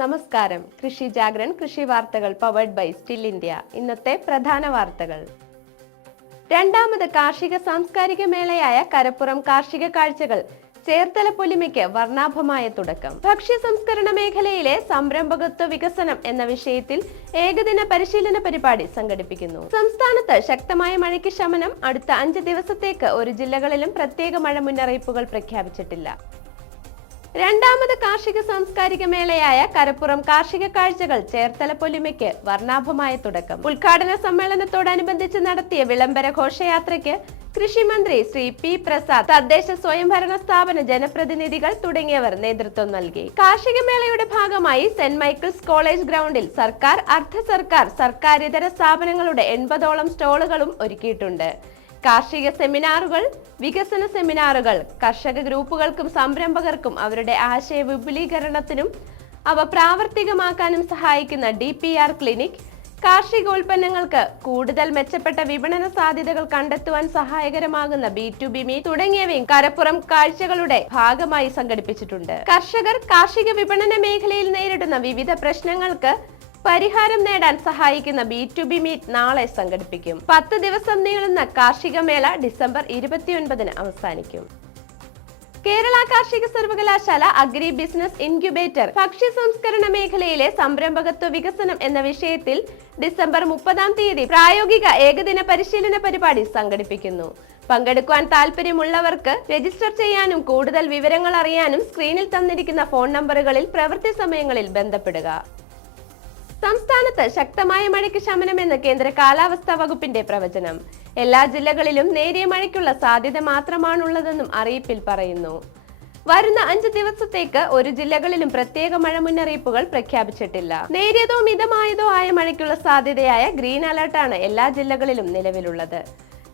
നമസ്കാരം. കൃഷി ജാഗ്രൻ കൃഷി വാർത്തകൾ പവേഡ് ബൈ സ്റ്റിൽ ഇന്ത്യ ഇന്നത്തെ പ്രധാന വാർത്തകൾ. രണ്ടാമത് കാർഷിക സാംസ്കാരിക മേളയായ കരപ്പുറം കാർഷിക കാഴ്ചകൾ. ചേർത്തല പൊലിമയ്ക്ക് വർണാഭമായ തുടക്കം. ഭക്ഷ്യ സംസ്കരണ മേഖലയിലെ സംരംഭകത്വ വികസനം എന്ന വിഷയത്തിൽ ഏകദിന പരിശീലന പരിപാടി സംഘടിപ്പിക്കുന്നു. സംസ്ഥാനത്ത് ശക്തമായ മഴയ്ക്ക് ശമനം അടുത്ത അഞ്ച് ദിവസത്തേക്ക് ഒരു ജില്ലകളിലും പ്രത്യേക മഴ മുന്നറിയിപ്പുകൾ പ്രഖ്യാപിച്ചിട്ടില്ല. രണ്ടാമത് കാർഷിക സാംസ്കാരിക മേളയായ കരപ്പുറം കാർഷിക കാഴ്ചകൾ ചേർത്തല പൊലിമയ്ക്ക് വർണാഭമായ തുടക്കം. ഉദ്ഘാടന സമ്മേളനത്തോടനുബന്ധിച്ച് നടത്തിയ വിളംബര ഘോഷയാത്രയ്ക്ക് കൃഷിമന്ത്രി ശ്രീ പി പ്രസാദ് തദ്ദേശ സ്വയംഭരണ സ്ഥാപന ജനപ്രതിനിധികൾ തുടങ്ങിയവർ നേതൃത്വം നൽകി. കാർഷിക മേളയുടെ ഭാഗമായി സെന്റ് മൈക്കിൾസ് കോളേജ് ഗ്രൗണ്ടിൽ സർക്കാർ അർദ്ധ സർക്കാർ സർക്കാരിതര സ്ഥാപനങ്ങളുടെ എൺപതോളം സ്റ്റോളുകളും ഒരുക്കിയിട്ടുണ്ട്. കാർഷിക സെമിനാറുകൾ വികസന സെമിനാറുകൾ കർഷക ഗ്രൂപ്പുകൾക്കും സംരംഭകർക്കും അവരുടെ ആശയ വിപുലീകരണത്തിനും അവ പ്രാവർത്തികമാക്കാനും സഹായിക്കുന്ന ഡി പി ആർ ക്ലിനിക് കാർഷികോൽപ്പന്നങ്ങൾക്ക് കൂടുതൽ മെച്ചപ്പെട്ട വിപണന സാധ്യതകൾ കണ്ടെത്തുവാൻ സഹായകരമാകുന്ന ബി ടു ബി മീ തുടങ്ങിയവയും കരപ്പുറം കാഴ്ചകളുടെ ഭാഗമായി സംഘടിപ്പിച്ചിട്ടുണ്ട്. കർഷകർ കാർഷിക വിപണന മേഖലയിൽ നേരിടുന്ന വിവിധ പ്രശ്നങ്ങൾക്ക് പരിഹാരം നേടാൻ സഹായിക്കുന്ന ബി ടു ബി മീറ്റ് നാളെ സംഘടിപ്പിക്കും. പത്ത് ദിവസം നീളുന്ന കാർഷിക മേള ഡിസംബർ ഇരുപത്തിയൊൻപതിന് അവസാനിക്കും. കേരള കാർഷിക സർവകലാശാല അഗ്രി ബിസിനസ് ഇൻക്യുബേറ്റർ ഭക്ഷ്യ സംസ്കരണ മേഖലയിലെ സംരംഭകത്വ വികസനം എന്ന വിഷയത്തിൽ ഡിസംബർ മുപ്പതാം തീയതി പ്രായോഗിക ഏകദിന പരിശീലന പരിപാടി സംഘടിപ്പിക്കുന്നു. പങ്കെടുക്കുവാൻ താല്പര്യമുള്ളവർക്ക് രജിസ്റ്റർ ചെയ്യാനും കൂടുതൽ വിവരങ്ങൾ അറിയാനും സ്ക്രീനിൽ തന്നിരിക്കുന്ന ഫോൺ നമ്പറുകളിൽ പ്രവൃത്തി സമയങ്ങളിൽ ബന്ധപ്പെടുക. സംസ്ഥാനത്ത് ശക്തമായ മഴയ്ക്ക് ശമനമെന്ന് കേന്ദ്ര കാലാവസ്ഥാ വകുപ്പിന്റെ പ്രവചനം. എല്ലാ ജില്ലകളിലും നേരിയ മഴയ്ക്കുള്ള സാധ്യത മാത്രമാണുള്ളതെന്നും അറിയിപ്പിൽ പറയുന്നു. വരുന്ന അഞ്ച് ദിവസത്തേക്ക് ഒരു ജില്ലകളിലും പ്രത്യേക മഴ മുന്നറിയിപ്പുകൾ പ്രഖ്യാപിച്ചിട്ടില്ല. നേരിയതോ മിതമായതോ ആയ മഴയ്ക്കുള്ള സാധ്യതയായ ഗ്രീൻ അലർട്ടാണ് എല്ലാ ജില്ലകളിലും നിലവിലുള്ളത്.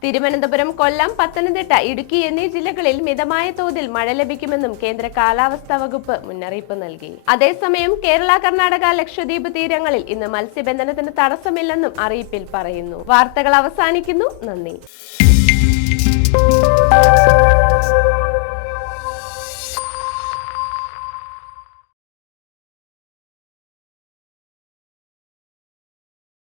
തിരുവനന്തപുരം കൊല്ലം പത്തനംതിട്ട ഇടുക്കി എന്നീ ജില്ലകളിൽ മിതമായ തോതിൽ മഴ ലഭിക്കുമെന്നും കേന്ദ്ര കാലാവസ്ഥാ വകുപ്പ് മുന്നറിയിപ്പ് നൽകി. അതേസമയം കേരള കർണാടക ലക്ഷദ്വീപ് തീരങ്ങളിൽ ഇന്ന് മത്സ്യബന്ധനത്തിന് തടസ്സമില്ലെന്നും അറിയിപ്പിൽ പറയുന്നു. വാർത്തകൾ അവസാനിക്കുന്നു. നന്ദി.